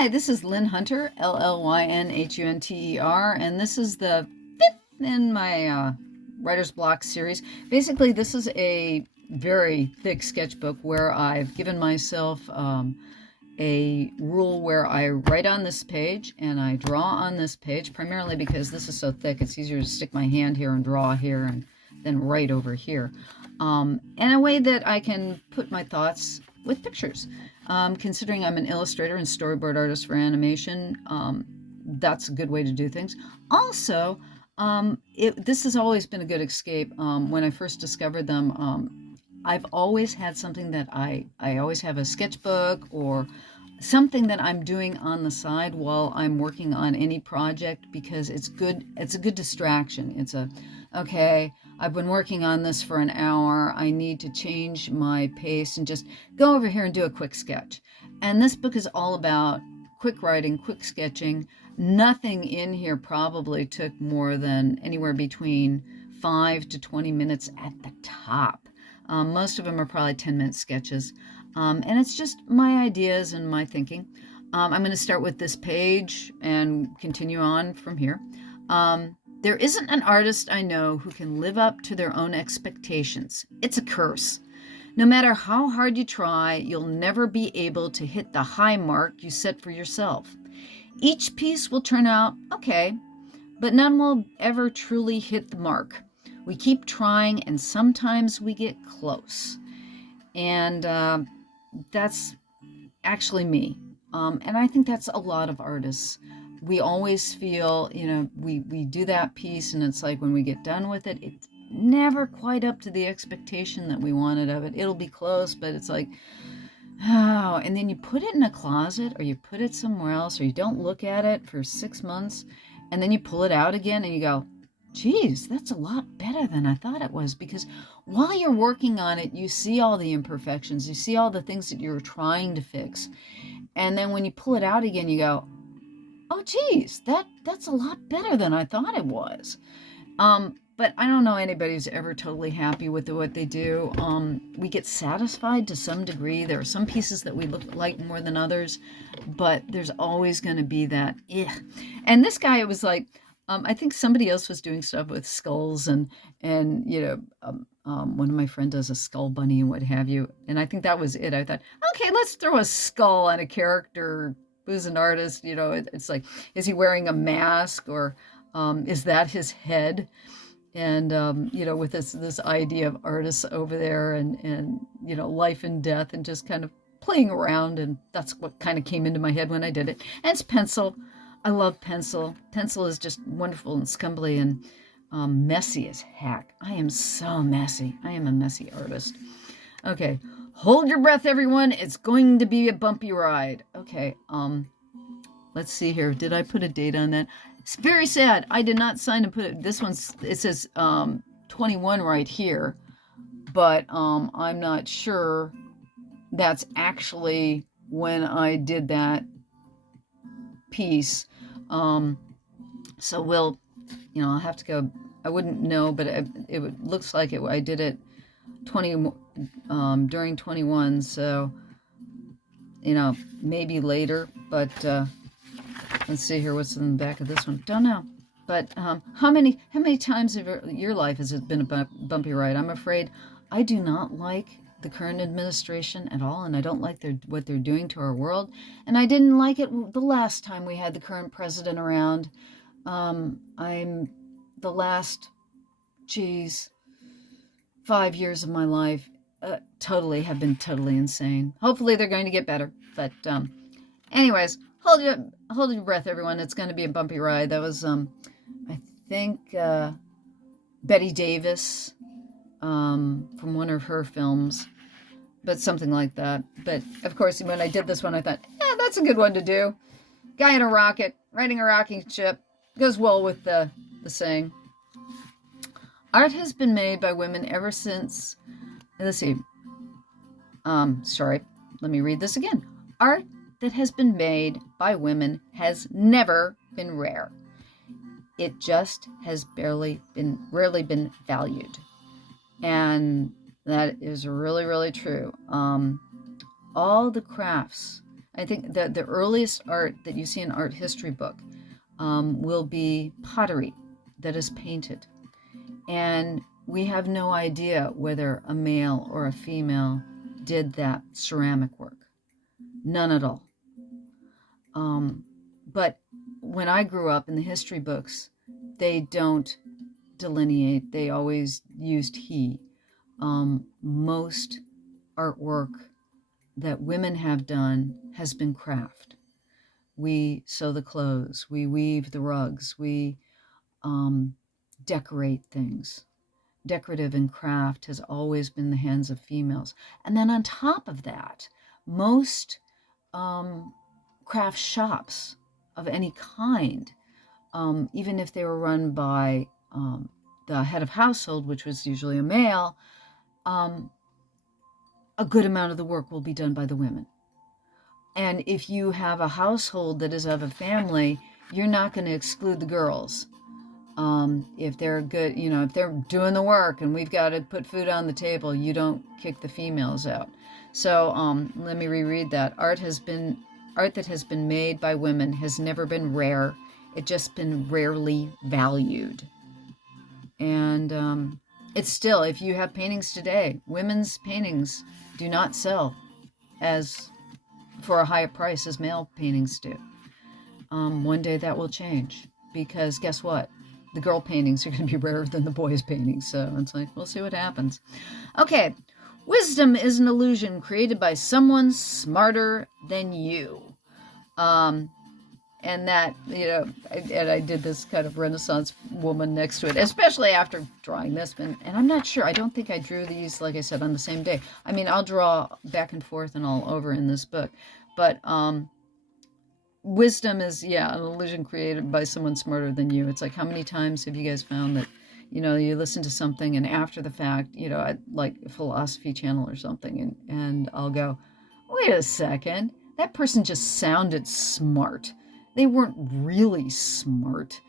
Hi, this is Llyn Hunter, Llynhunter, and this is the fifth in my writer's block series. Basically, this is a very thick sketchbook where I've given myself a rule where I write on this page and I draw on this page, primarily because this is so thick, it's easier to stick my hand here and draw here and then write over here. And a way that I can put my thoughts with pictures. Considering I'm an illustrator and storyboard artist for animation, that's a good way to do things. Also, this has always been a good escape. When I first discovered them, I've always had something that I always have a sketchbook or something that I'm doing on the side while I'm working on any project, because it's good. It's a good distraction. Okay, I've been working on this for an hour. I need to change my pace and just go over here and do a quick sketch. And this book is all about quick writing, quick sketching. Nothing in here probably took more than anywhere between 5 to 20 minutes at the top. Most of them are probably 10-minute sketches. And it's just my ideas and my thinking. I'm going to start with this page and continue on from here. There isn't an artist I know who can live up to their own expectations. It's a curse. No matter how hard you try, you'll never be able to hit the high mark you set for yourself. Each piece will turn out okay, but none will ever truly hit the mark. We keep trying, and sometimes we get close. And that's actually me. And I think that's a lot of artists. We always feel, we do that piece and it's like when we get done with it, it's never quite up to the expectation that we wanted of it. It'll be close, but it's like, oh, and then you put it in a closet or you put it somewhere else or you don't look at it for 6 months and then you pull it out again and you go, geez, that's a lot better than I thought it was. Because while you're working on it, you see all the imperfections, you see all the things that you're trying to fix. And then when you pull it out again, you go, oh, geez, that's a lot better than I thought it was. But I don't know anybody who's ever totally happy with what they do. We get satisfied to some degree. There are some pieces that we like more than others, but there's always going to be that, And this guy, it was like, I think somebody else was doing stuff with skulls and one of my friends does a skull bunny and what have you. And I think that was it. I thought, okay, let's throw a skull on a character who's an artist. It's like, is he wearing a mask or is that his head? And, with this idea of artists over there and life and death and just kind of playing around. And that's what kind of came into my head when I did it. And it's pencil. I love pencil. Pencil is just wonderful and scumbly and messy as heck. I am so messy. I am a messy artist. Okay, hold your breath, everyone. It's going to be a bumpy ride. Okay, let's see here. Did I put a date on that? It's very sad. I did not sign and put it. It says 21 right here, but I'm not sure that's actually when I did that piece. So I'll have to go. I wouldn't know, but it looks like it. I did it 20 during 21, so maybe later. But let's see here. What's in the back of this one? Don't know. But how many times of your life has it been a bumpy ride? I'm afraid I do not like the current administration at all, and I don't like what they're doing to our world, and I didn't like it the last time we had the current president around. I'm the last 5 years of my life have been totally insane. Hopefully they're going to get better, but anyways, hold your breath, everyone. It's going to be a bumpy ride. That was I think Betty Davis from one of her films, but something like that. But of course, when I did this one, I thought, that's a good one to do. Guy in a rocket, riding a rocket ship, goes well with the saying. Art has been made by women ever since, let's see, sorry, let me read this again. Art that has been made by women has never been rare. It just has rarely been valued. And that is really, really true. All the crafts I think that the earliest art that you see in art history book will be pottery that is painted. And we have no idea whether a male or a female did that ceramic work. None at all. But when I grew up in the history books, they don't delineate. They always used he. Most artwork that women have done has been craft. We sew the clothes, we weave the rugs, we decorate things. Decorative and craft has always been the hands of females. And then on top of that, most craft shops of any kind, even if they were run by the head of household, which was usually a male, a good amount of the work will be done by the women. And if you have a household that is of a family, you're not going to exclude the girls. If they're good, if they're doing the work and we've got to put food on the table, you don't kick the females out. So let me reread that. Art that has been made by women has never been rare. It's just been rarely valued. And it's still, if you have paintings today, women's paintings do not sell as for a higher price as male paintings do. One day that will change, because guess what? The girl paintings are going to be rarer than the boys' paintings. So it's like, we'll see what happens. Okay. Wisdom is an illusion created by someone smarter than you. And that, I did this kind of Renaissance woman next to it, especially after drawing this. And I'm not sure. I don't think I drew these, like I said, on the same day. I mean, I'll draw back and forth and all over in this book. But wisdom is, an illusion created by someone smarter than you. It's like, how many times have you guys found that, you listen to something and after the fact, like a philosophy channel or something, and I'll go, wait a second, that person just sounded smart. They weren't really smart.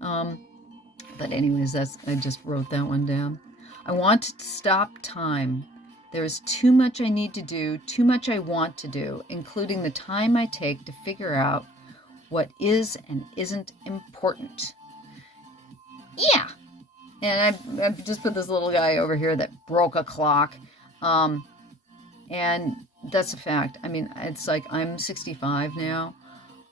But anyways, I just wrote that one down. I want to stop time. There is too much I need to do, too much I want to do, including the time I take to figure out what is and isn't important. Yeah. And I just put this little guy over here that broke a clock. And that's a fact. I mean, it's like I'm 65 now.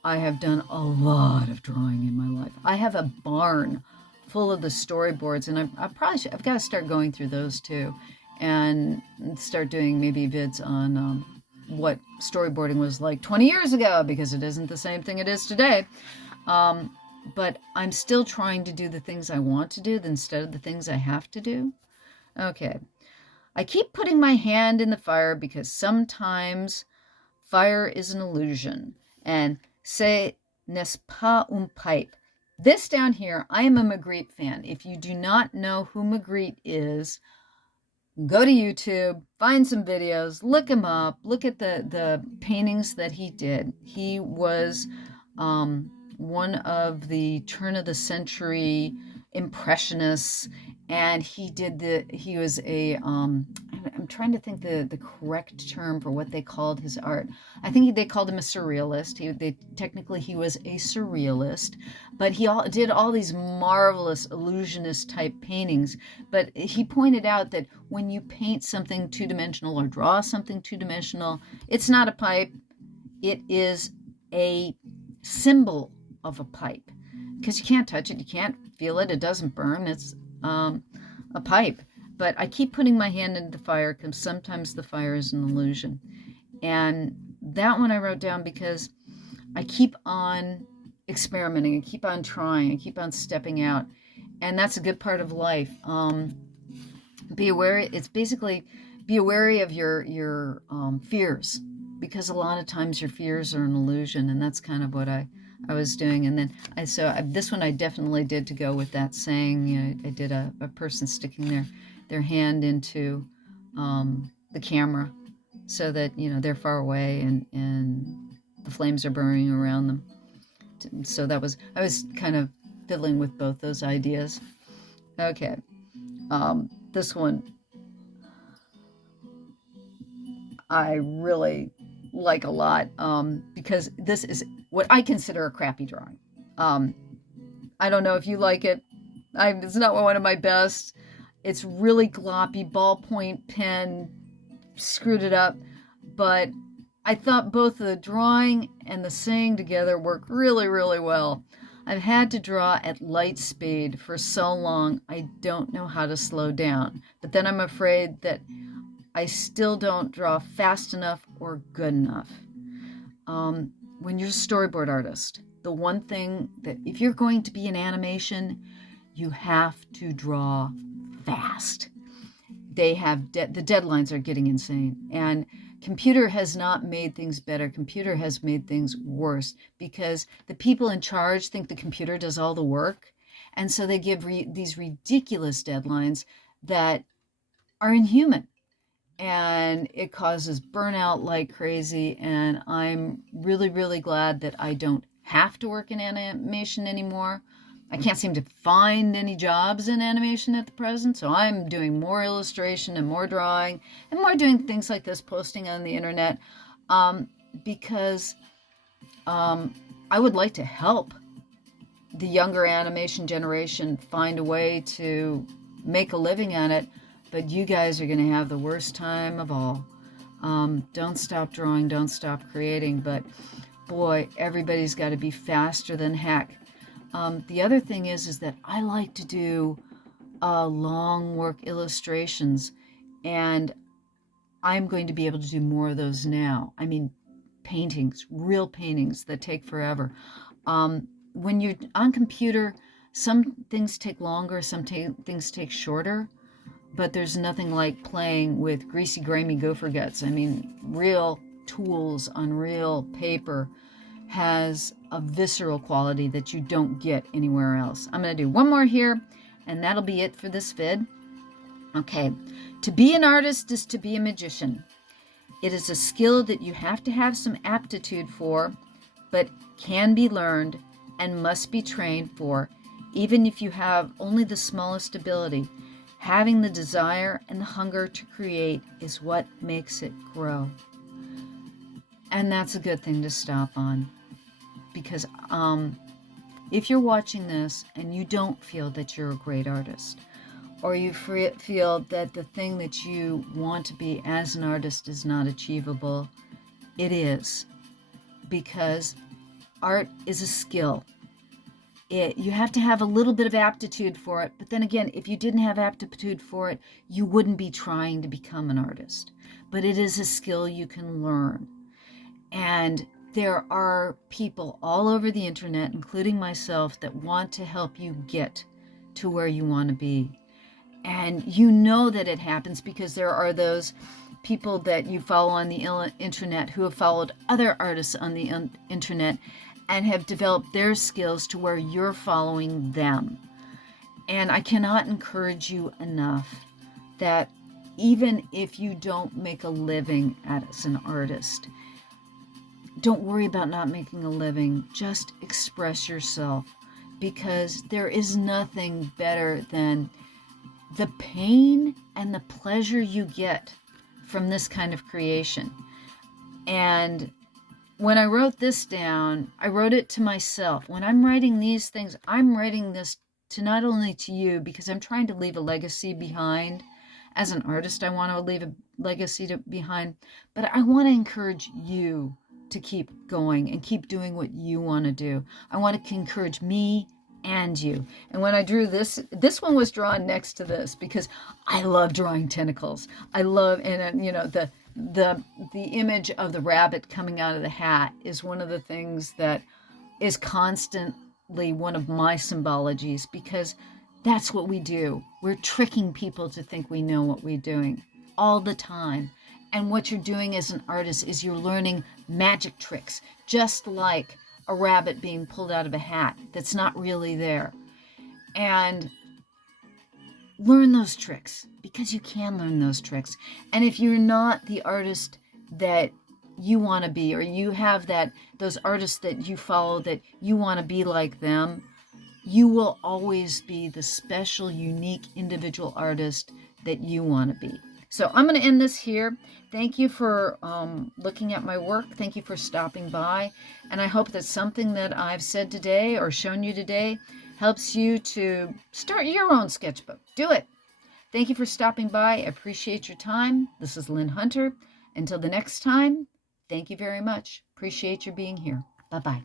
I have done a lot of drawing in my life. I have a barn full of the storyboards, and I've got to start going through those too, and start doing maybe vids on what storyboarding was like 20 years ago, because it isn't the same thing it is today. But I'm still trying to do the things I want to do instead of the things I have to do. Okay. I keep putting my hand in the fire because sometimes fire is an illusion. And ce n'est pas un pipe. This down here, I am a Magritte fan. If you do not know who Magritte is, go to YouTube, find some videos, look him up, look at the paintings that he did. He was one of the turn of the century impressionists, and he was a I'm trying to think the correct term for what they called his art. I think they called him a surrealist. Technically he was a surrealist, but he did all these marvelous illusionist type paintings. But he pointed out that when you paint something two-dimensional or draw something two-dimensional, it's not a pipe. It is a symbol of a pipe, because you can't touch it, you can't feel it, it doesn't burn. It's a pipe. But I keep putting my hand into the fire because sometimes the fire is an illusion. And that one I wrote down because I keep on experimenting, I keep on trying, I keep on stepping out. And that's a good part of life. Be aware. It's basically be wary of your fears, because a lot of times your fears are an illusion, and that's kind of what I was doing. And then this one I definitely did to go with that saying. I did a person sticking their hand into the camera so that they're far away and the flames are burning around them. So I was kind of fiddling with both those ideas. Okay, this one I really like a lot, because this is what I consider a crappy drawing. I don't know if you like it. It's not one of my best. It's really gloppy, ballpoint pen, screwed it up. But I thought both the drawing and the saying together work really, really well. I've had to draw at light speed for so long, I don't know how to slow down. But then I'm afraid that I still don't draw fast enough or good enough. When you're a storyboard artist, the one thing that if you're going to be in animation, you have to draw fast. They have the deadlines are getting insane, and computer has not made things better. Computer has made things worse because the people in charge think the computer does all the work, and so they give these ridiculous deadlines that are inhuman, and it causes burnout like crazy. And I'm really, really glad that I don't have to work in animation anymore. I can't seem to find any jobs in animation at the present, so I'm doing more illustration and more drawing and more doing things like this, posting on the internet, because I would like to help the younger animation generation find a way to make a living at it, but you guys are going to have the worst time of all. Don't stop drawing, don't stop creating, but boy, everybody's got to be faster than heck. The other thing is that I like to do long work illustrations, and I'm going to be able to do more of those now. I mean, paintings, real paintings that take forever. When you're on computer, some things take longer, some things take shorter, but there's nothing like playing with greasy, grimy gopher guts. I mean, real tools on real paper has a visceral quality that you don't get anywhere else. I'm going to do one more here, and that'll be it for this vid. Okay, to be an artist is to be a magician. It is a skill that you have to have some aptitude for, but can be learned and must be trained for, even if you have only the smallest ability. Having the desire and the hunger to create is what makes it grow. And that's a good thing to stop on. Because if you're watching this and you don't feel that you're a great artist, or you feel that the thing that you want to be as an artist is not achievable, it is. Because art is a skill. You have to have a little bit of aptitude for it, but then again, if you didn't have aptitude for it, you wouldn't be trying to become an artist. But it is a skill you can learn. And there are people all over the internet, including myself, that want to help you get to where you want to be. And you know that it happens because there are those people that you follow on the internet who have followed other artists on the internet and have developed their skills to where you're following them. And I cannot encourage you enough that even if you don't make a living as an artist, don't worry about not making a living. Just express yourself, because there is nothing better than the pain and the pleasure you get from this kind of creation. And when I wrote this down, I wrote it to myself. When I'm writing these things, I'm writing this to not only to you, because I'm trying to leave a legacy behind. As an artist, I want to leave a legacy behind, but I want to encourage you to keep going and keep doing what you want to do. I want to encourage me and you. And when I drew this one was drawn next to this because I love drawing tentacles. I love, and you know, the image of the rabbit coming out of the hat is one of the things that is constantly one of my symbologies, because that's what we do. We're tricking people to think we know what we're doing all the time. And what you're doing as an artist is you're learning magic tricks, just like a rabbit being pulled out of a hat that's not really there. And learn those tricks, because you can learn those tricks. And if you're not the artist that you want to be, or you have those artists that you follow that you want to be like them, you will always be the special, unique, individual artist that you want to be. So I'm going to end this here. Thank you for looking at my work. Thank you for stopping by. And I hope that something that I've said today or shown you today helps you to start your own sketchbook. Do it. Thank you for stopping by. I appreciate your time. This is Llyn Hunter. Until the next time, thank you very much. Appreciate your being here. Bye-bye.